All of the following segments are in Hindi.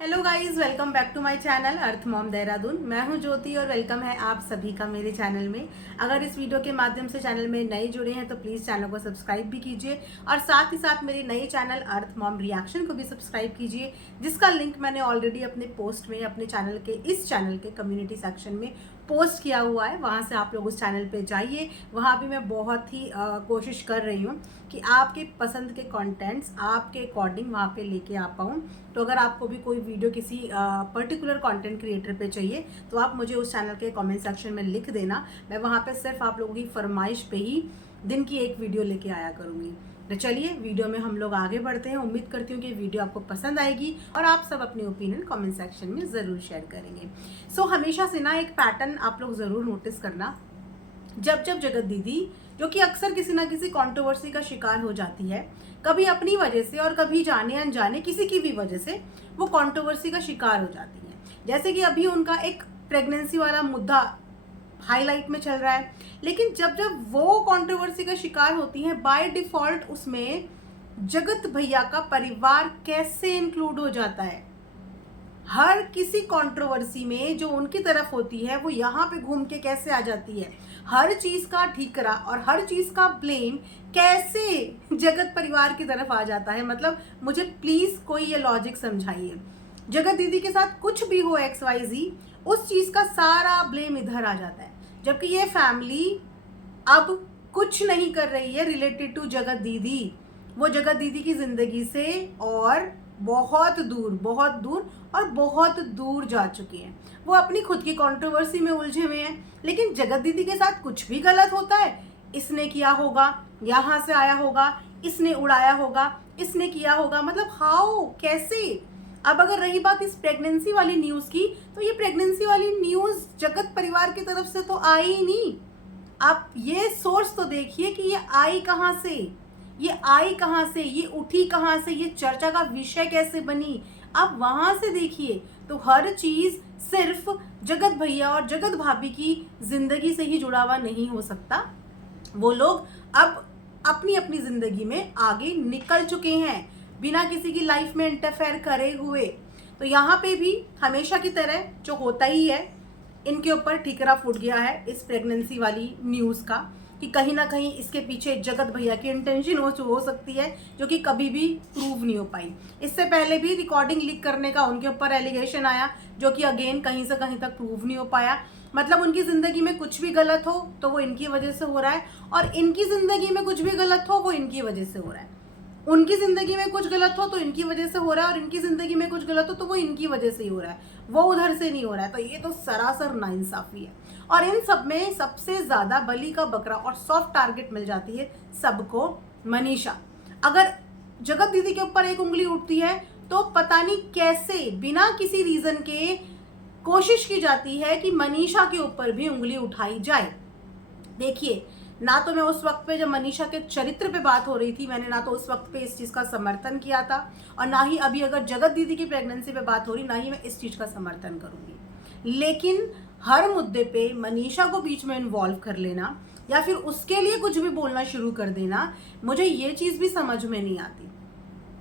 Hello guys, welcome back to my channel earth mom Dehradun. मैं हूं ज्योति और वेलकम है आप सभी का मेरे चैनल में। अगर इस वीडियो के माध्यम से चैनल में नए जुड़े हैं तो प्लीज़ चैनल को सब्सक्राइब भी कीजिए और साथ ही साथ मेरे नए चैनल अर्थ मॉम रिएक्शन को भी सब्सक्राइब कीजिए, जिसका लिंक मैंने ऑलरेडी अपने पोस्ट में अपने चैनल के इस चैनल के कम्युनिटी सेक्शन में पोस्ट किया हुआ है। वहाँ से आप लोग उस चैनल पे जाइए। वहाँ भी मैं बहुत ही कोशिश कर रही हूँ कि आपके पसंद के कंटेंट्स आपके अकॉर्डिंग वहाँ पे लेके आ पाऊँ। तो अगर आपको भी कोई वीडियो किसी पर्टिकुलर कंटेंट क्रिएटर पे चाहिए तो आप मुझे उस चैनल के कमेंट सेक्शन में लिख देना। मैं वहाँ पे सिर्फ आप लोगों की फरमाइश पे ही दिन की एक वीडियो लेके आया करूँगी। तो चलिए वीडियो में हम लोग आगे बढ़ते हैं। उम्मीद करती हूँ कि वीडियो आपको पसंद आएगी और आप सब अपने ओपिनियन कमेंट सेक्शन में ज़रूर शेयर करेंगे। सो हमेशा से ना एक पैटर्न आप लोग ज़रूर नोटिस करना, जब जब जगत दीदी जो कि अक्सर किसी ना किसी कंट्रोवर्सी का शिकार हो जाती है, कभी अपनी वजह से और कभी जाने अनजाने किसी की भी वजह से वो कंट्रोवर्सी का शिकार हो जाती है। जैसे कि अभी उनका एक प्रेगनेंसी वाला मुद्दा हाईलाइट में चल रहा है, लेकिन जब जब वो कंट्रोवर्सी का शिकार होती हैं बाय डिफॉल्ट उसमें जगत भैया का परिवार कैसे इंक्लूड हो जाता है। हर किसी कंट्रोवर्सी में जो उनकी तरफ होती है वो यहाँ पे घूम के कैसे आ जाती है। हर चीज का ठीकरा और हर चीज का ब्लेम कैसे जगत परिवार की तरफ आ जाता है। मतलब मुझे प्लीज कोई ये लॉजिक समझाइए। जगत दीदी के साथ कुछ भी हो XYZ, उस चीज का सारा ब्लेम इधर आ जाता है, जबकि ये फैमिली अब कुछ नहीं कर रही है रिलेटेड टू जगत दीदी। वो जगत दीदी की जिंदगी से और बहुत दूर और बहुत दूर जा चुके हैं। वो अपनी खुद की कंट्रोवर्सी में उलझे हुए हैं, लेकिन जगत दीदी के साथ कुछ भी गलत होता है, इसने किया होगा, यहाँ से आया होगा, इसने उड़ाया होगा, इसने किया होगा। मतलब हाउ, कैसे। अब अगर रही बात इस प्रेगनेंसी वाली न्यूज की, तो ये प्रेगनेंसी वाली न्यूज जगत परिवार की तरफ से तो आई ही नहीं। आप ये सोर्स तो देखिए कि ये आई कहाँ से, ये आई कहाँ से, ये उठी कहाँ से, ये चर्चा का विषय कैसे बनी। आप वहां से देखिए तो हर चीज सिर्फ जगत भैया और जगत भाभी की जिंदगी से ही जुड़ा हुआ नहीं हो सकता। वो लोग अब अपनी अपनी जिंदगी में आगे निकल चुके हैं बिना किसी की लाइफ में इंटरफेयर करे हुए। तो यहाँ पे भी हमेशा की तरह जो होता ही है, इनके ऊपर ठीकरा फूट गया है इस प्रेगनेंसी वाली न्यूज का, कि कहीं ना कहीं इसके पीछे जगत भैया की इंटेंशन हो सकती है, जो कि कभी भी प्रूव नहीं हो पाई। इससे पहले भी रिकॉर्डिंग लीक करने का उनके ऊपर एलिगेशन आया, जो कि अगेन कहीं से कहीं तक प्रूव नहीं हो पाया। मतलब उनकी जिंदगी में कुछ भी गलत हो तो वो इनकी वजह से हो रहा है, और इनकी जिंदगी में कुछ भी गलत हो वो इनकी वजह से हो रहा है। उनकी जिंदगी में कुछ गलत हो तो इनकी वजह से हो रहा है, और इनकी जिंदगी में कुछ गलत हो तो वो इनकी वजह से ही हो रहा है, वो उधर से नहीं हो रहा है। तो ये तो सरासर नाइंसाफी है। और इन सब में सबसे ज्यादा बलि का बकरा और सॉफ्ट टारगेट मिल जाती है सबको, मनीषा। अगर जगत दीदी के ऊपर एक उंगली उठती है तो पता नहीं कैसे बिना किसी रीजन के कोशिश की जाती है कि मनीषा के ऊपर भी उंगली उठाई जाए। देखिए, ना तो मैं उस वक्त पे जब मनीषा के चरित्र पे बात हो रही थी, मैंने ना तो उस वक्त पे इस चीज़ का समर्थन किया था, और ना ही अभी अगर जगत दीदी की प्रेगनेंसी पे बात हो रही, ना ही मैं इस चीज़ का समर्थन करूंगी। लेकिन हर मुद्दे पे मनीषा को बीच में इन्वॉल्व कर लेना या फिर उसके लिए कुछ भी बोलना शुरू कर देना, मुझे ये चीज़ भी समझ में नहीं आती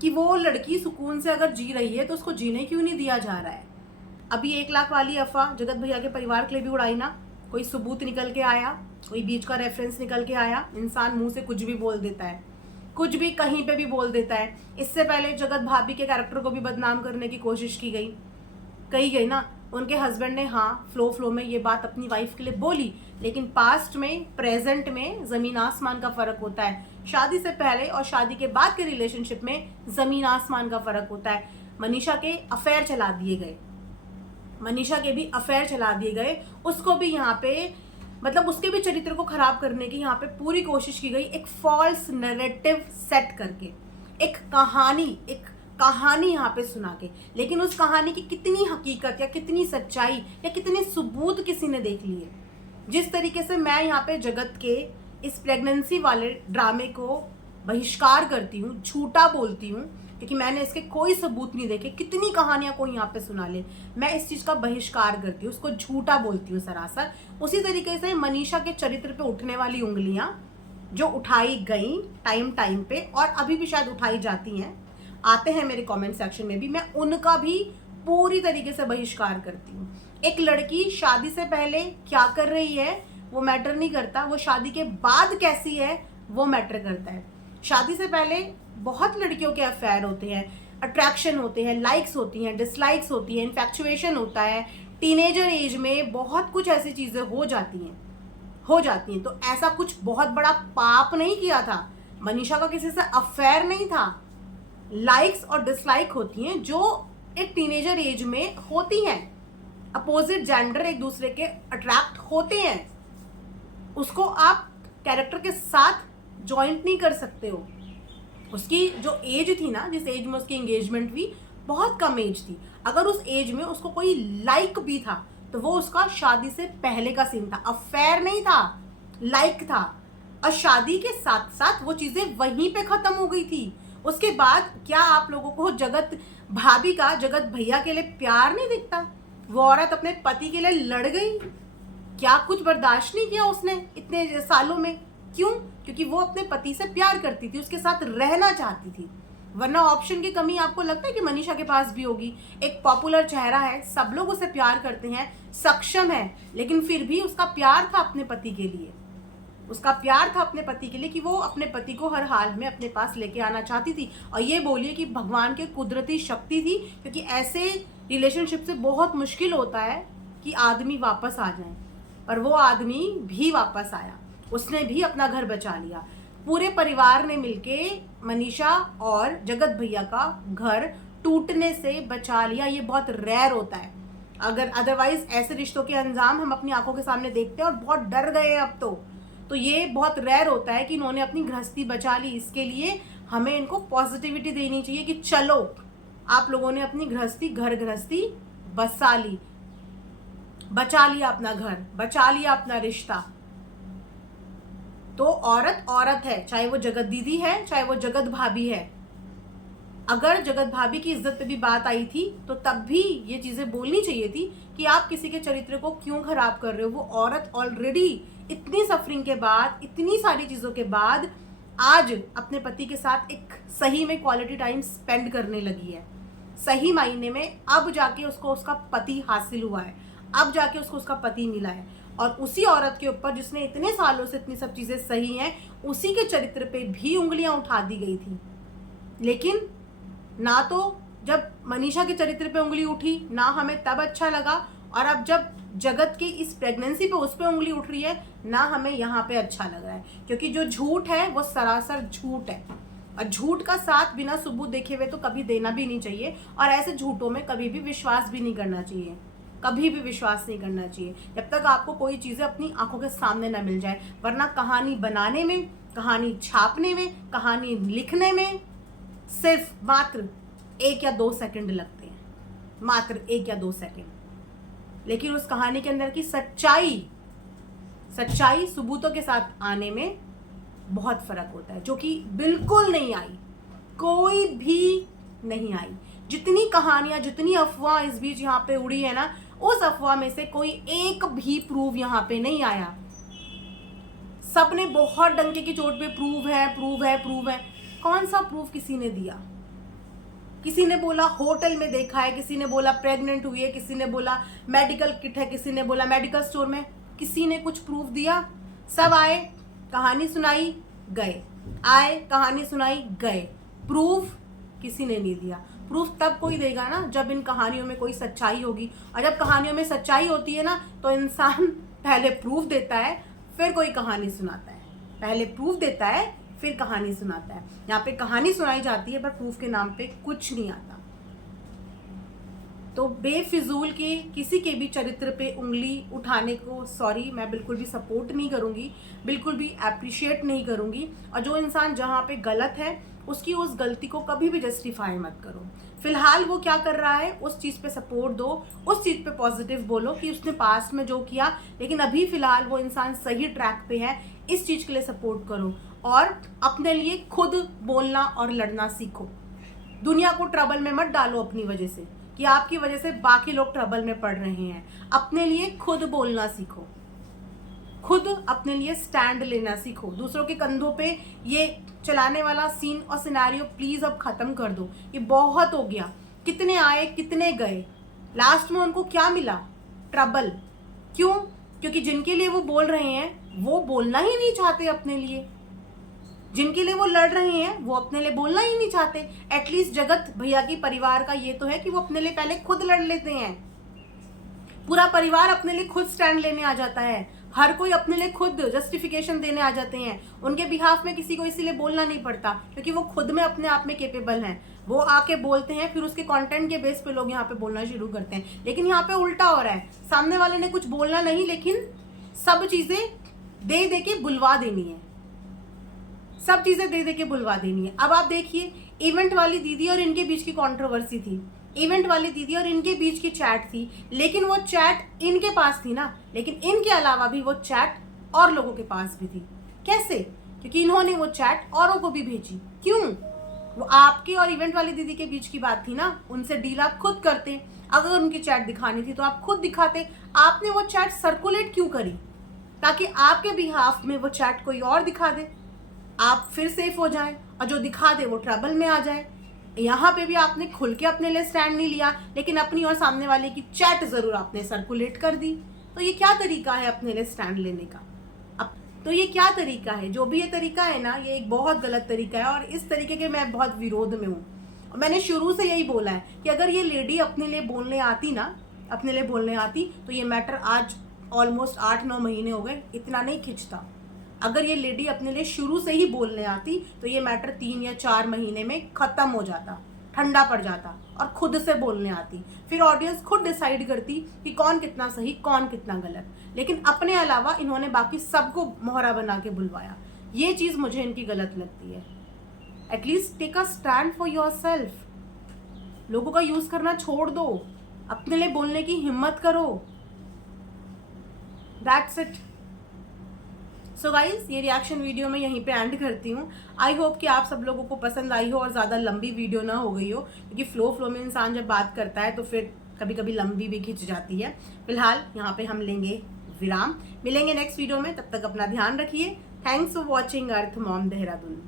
कि वो लड़की सुकून से अगर जी रही है तो उसको जीने क्यों नहीं दिया जा रहा है। अभी 1 लाख वाली अफवाह जगत भैया के परिवार के लिए भी उड़ाई ना, कोई सबूत निकल के आया, कोई बीच का रेफरेंस निकल के आया। इंसान मुंह से कुछ भी बोल देता है, कुछ भी कहीं पे भी बोल देता है। इससे पहले जगत भाभी के कैरेक्टर को भी बदनाम करने की कोशिश की गई, कही गई ना। उनके हस्बैंड ने हाँ फ्लो में ये बात अपनी वाइफ के लिए बोली, लेकिन पास्ट में प्रेजेंट में जमीन आसमान का फर्क होता है। शादी से पहले और शादी के बाद के रिलेशनशिप में जमीन आसमान का फर्क होता है। मनीषा के अफेयर चला दिए गए, मनीषा के भी अफेयर चला दिए गए, उसको भी यहाँ पे मतलब उसके भी चरित्र को खराब करने की यहाँ पे पूरी कोशिश की गई, एक फॉल्स नैरेटिव सेट करके, एक कहानी यहाँ पे सुना के। लेकिन उस कहानी की कितनी हकीकत या कितनी सच्चाई या कितने सबूत किसी ने देख लिए। जिस तरीके से मैं यहाँ पे जगत के इस प्रेगनेंसी वाले ड्रामे को बहिष्कार करती हूँ, झूठा बोलती हूँ, क्योंकि मैंने इसके कोई सबूत नहीं देखे। कितनी कहानियां कोई यहाँ पे सुना ले, मैं इस चीज का बहिष्कार करती हूँ, उसको झूठा बोलती हूँ सरासर। उसी तरीके से मनीषा के चरित्र पे उठने वाली उंगलियां जो उठाई गई टाइम पे और अभी भी शायद उठाई जाती हैं, आते हैं मेरे कमेंट सेक्शन में भी, मैं उनका भी पूरी तरीके से बहिष्कार करती हूँ। एक लड़की शादी से पहले क्या कर रही है वो मैटर नहीं करता, वो शादी के बाद कैसी है वो मैटर करता है। शादी से पहले बहुत लड़कियों के अफेयर होते हैं, अट्रैक्शन होते हैं, लाइक्स होती हैं, डिसलाइक्स होती हैं, इन्फेक्चुएशन होता है, टीनेजर एज में बहुत कुछ ऐसी चीज़ें हो जाती हैं। तो ऐसा कुछ बहुत बड़ा पाप नहीं किया था, मनीषा का किसी से अफेयर नहीं था। लाइक्स और डिसलाइक होती हैं जो एक टीनेजर एज में होती हैं। अपोजिट जेंडर एक दूसरे के अट्रैक्ट होते हैं, उसको आप कैरेक्टर के साथ जॉइंट नहीं कर सकते हो। उसकी जो एज थी ना, जिस एज में उसकी एंगेजमेंट हुई, बहुत कम एज थी। अगर उस एज में उसको कोई लाइक भी था तो वो उसका शादी से पहले का सीन था, अफेयर नहीं था, लाइक था। और शादी के साथ साथ वो चीजें वहीं पे खत्म हो गई थी। उसके बाद क्या आप लोगों को जगत भाभी का जगत भैया के लिए प्यार नहीं दिखता? वो औरत अपने पति के लिए लड़ गई, क्या कुछ बर्दाश्त नहीं किया उसने इतने सालों में? क्यों? क्योंकि वो अपने पति से प्यार करती थी, उसके साथ रहना चाहती थी। वरना ऑप्शन की कमी आपको लगता है कि मनीषा के पास भी होगी? एक पॉपुलर चेहरा है, सब लोग उसे प्यार करते हैं, सक्षम है, लेकिन फिर भी उसका प्यार था अपने पति के लिए। उसका प्यार था अपने पति के लिए कि वो अपने पति को हर हाल में अपने पास लेके आना चाहती थी। और ये बोलिए कि भगवान की कुदरती शक्ति थी, क्योंकि ऐसे रिलेशनशिप से बहुत मुश्किल होता है कि आदमी वापस आ जाए। पर वो आदमी भी वापस आया, उसने भी अपना घर बचा लिया। पूरे परिवार ने मिलके मनीषा और जगत भैया का घर टूटने से बचा लिया। ये बहुत रेयर होता है। अगर अदरवाइज ऐसे रिश्तों के अंजाम हम अपनी आंखों के सामने देखते हैं और बहुत डर गए हैं अब तो ये बहुत रेयर होता है कि इन्होंने अपनी गृहस्थी बचा ली। इसके लिए हमें इनको पॉजिटिविटी देनी चाहिए कि चलो आप लोगों ने अपनी गृहस्थी बसा ली, बचा लिया अपना घर, बचा लिया अपना रिश्ता। तो औरत औरत है, चाहे वो जगत दीदी है, चाहे वो जगत भाभी है। अगर जगत भाभी की इज्जत पे भी बात आई थी तो तब भी ये चीजें बोलनी चाहिए थी कि आप किसी के चरित्र को क्यों खराब कर रहे हो। वो औरत ऑलरेडी इतनी सफरिंग के बाद, इतनी सारी चीजों के बाद आज अपने पति के साथ एक सही में क्वालिटी टाइम स्पेंड करने लगी है। सही मायने में अब जाके उसको उसका पति हासिल हुआ है, अब जाके उसको उसका पति मिला है। और उसी औरत के ऊपर जिसने इतने सालों से इतनी सब चीजें सही हैं, उसी के चरित्र पे भी उंगलियां उठा दी गई थी। लेकिन ना तो जब मनीषा के चरित्र पे उंगली उठी ना हमें तब अच्छा लगा, और अब जब जगत की इस प्रेगनेंसी पे उस पे उंगली उठ रही है ना हमें यहाँ पे अच्छा लग रहा है। क्योंकि जो झूठ है वो सरासर झूठ है, और झूठ का साथ बिना सबूत देखे हुए तो कभी देना भी नहीं चाहिए। और ऐसे झूठों में कभी भी विश्वास भी नहीं करना चाहिए, कभी भी विश्वास नहीं करना चाहिए जब तक आपको कोई चीज़ें अपनी आंखों के सामने ना मिल जाए। वरना कहानी बनाने में, कहानी छापने में, कहानी लिखने में सिर्फ मात्र 1 या 2 सेकंड लगते हैं, मात्र 1 या 2 सेकंड। लेकिन उस कहानी के अंदर की सच्चाई सबूतों के साथ आने में बहुत फर्क होता है, जो कि बिल्कुल नहीं आई, कोई भी नहीं आई। जितनी कहानियां, जितनी अफवाह इस बीच यहाँ पे उड़ी है ना, उस अफवाह में से कोई एक भी प्रूव यहाँ पे नहीं आया। सबने बहुत डंके की चोट पे प्रूव है। कौन सा प्रूफ किसी ने दिया? किसी ने बोला होटल में देखा है, किसी ने बोला प्रेग्नेंट हुई है, किसी ने बोला मेडिकल किट है, किसी ने बोला मेडिकल स्टोर में। किसी ने कुछ प्रूफ दिया? सब आए, कहानी सुनाई, गए, आए, कहानी सुनाई, गए। प्रूफ किसी ने नहीं दिया। प्रूफ तब कोई देगा ना जब इन कहानियों में कोई सच्चाई होगी। और जब कहानियों में सच्चाई होती है ना तो इंसान पहले प्रूफ देता है फिर कोई कहानी सुनाता है, पहले प्रूफ देता है फिर कहानी सुनाता है। यहाँ पे कहानी सुनाई जाती है पर प्रूफ के नाम पे कुछ नहीं आता। तो बेफिजूल के किसी के भी चरित्र पे उंगली उठाने को सॉरी मैं बिल्कुल भी सपोर्ट नहीं करूँगी, बिल्कुल भी अप्रिशिएट नहीं करूँगी। और जो इंसान जहाँ पे गलत है उसकी उस गलती को कभी भी जस्टिफाई मत करो। फिलहाल वो क्या कर रहा है उस चीज़ पे सपोर्ट दो, उस चीज़ पे पॉजिटिव बोलो कि उसने पास्ट में जो किया, लेकिन अभी फिलहाल वो इंसान सही ट्रैक पे है, इस चीज़ के लिए सपोर्ट करो। और अपने लिए खुद बोलना और लड़ना सीखो। दुनिया को ट्रबल में मत डालो अपनी वजह से कि आपकी वजह से बाकी लोग ट्रबल में पड़ रहे हैं। अपने लिए खुद बोलना सीखो, खुद अपने लिए स्टैंड लेना सीखो। दूसरों के कंधों पे ये चलाने वाला सीन और सिनेरियो प्लीज अब खत्म कर दो, ये बहुत हो गया। कितने आए कितने गए, लास्ट में उनको क्या मिला? ट्रबल। क्यों? क्योंकि जिनके लिए वो बोल रहे हैं वो बोलना ही नहीं चाहते अपने लिए, जिनके लिए वो लड़ रहे हैं वो अपने लिए बोलना ही नहीं चाहते। एटलीस्ट जगत भैया की परिवार का ये तो है कि वो अपने लिए पहले खुद लड़ लेते हैं। पूरा परिवार अपने लिए खुद स्टैंड लेने आ जाता है, हर कोई अपने लिए खुद जस्टिफिकेशन देने आ जाते हैं। उनके बिहाफ में किसी को इसीलिए बोलना नहीं पड़ता क्योंकि वो खुद में अपने आप में कैपेबल हैं। वो आके बोलते हैं, फिर उसके कंटेंट के बेस पे लोग यहाँ पे बोलना शुरू करते हैं। लेकिन यहाँ पे उल्टा हो रहा है, सामने वाले ने कुछ बोलना नहीं, लेकिन सब चीजें दे दे के बुलवा देनी है, सब चीजें दे दे के बुलवा देनी है। अब आप देखिए, इवेंट वाली दीदी और इनके बीच की कंट्रोवर्सी थी, इवेंट वाली दीदी और इनके बीच की चैट थी, लेकिन वो चैट इनके पास थी ना, लेकिन इनके अलावा भी वो चैट और लोगों के पास भी थी। कैसे? क्योंकि इन्होंने वो चैट औरों को भी भेजी। क्यों? वो आपके और इवेंट वाली दीदी के बीच की बात थी ना, उनसे डील आप खुद करते। अगर उनकी चैट दिखानी थी तो आप खुद दिखाते। आपने वो चैट सर्कुलेट क्यों करी? ताकि आपके बिहाफ में वो चैट कोई और दिखा दे, आप फिर सेफ हो जाएं, और जो दिखा दे वो ट्रबल में आ जाए। यहाँ पे भी आपने खुल के अपने लिए स्टैंड नहीं लिया, लेकिन अपनी और सामने वाले की चैट जरूर आपने सर्कुलेट कर दी। तो ये क्या तरीका है अपने लिए स्टैंड लेने का? अब तो ये क्या तरीका है? जो भी ये तरीका है ना, ये एक बहुत गलत तरीका है, और इस तरीके के मैं बहुत विरोध में हूँ। और मैंने शुरू से यही बोला है कि अगर ये लेडी अपने लिए बोलने आती ना, अपने लिए बोलने आती, तो ये मैटर आज ऑलमोस्ट 8-9 महीने हो गए, इतना नहीं खिंचता। अगर ये लेडी अपने लिए शुरू से ही बोलने आती तो ये मैटर 3 या 4 महीने में खत्म हो जाता, ठंडा पड़ जाता, और खुद से बोलने आती। फिर ऑडियंस खुद डिसाइड करती कि कौन कितना सही, कौन कितना गलत। लेकिन अपने अलावा इन्होंने बाकी सबको मोहरा बना के बुलवाया। ये चीज़ मुझे इनकी गलत लगती है। At least take a stand for yourself. लोगों का यूज करना छोड़ दो, अपने लिए बोलने की हिम्मत करो। That's it. सो गाइज, ये रिएक्शन वीडियो मैं यहीं पे एंड करती हूँ। आई होप कि आप सब लोगों को पसंद आई हो और ज़्यादा लंबी वीडियो ना हो गई हो, क्योंकि फ्लो में इंसान जब बात करता है तो फिर कभी कभी लंबी भी खिंच जाती है। फिलहाल यहाँ पे हम लेंगे विराम, मिलेंगे नेक्स्ट वीडियो में। तब तक अपना ध्यान रखिए। Thanks for watching earth mom Dehradun.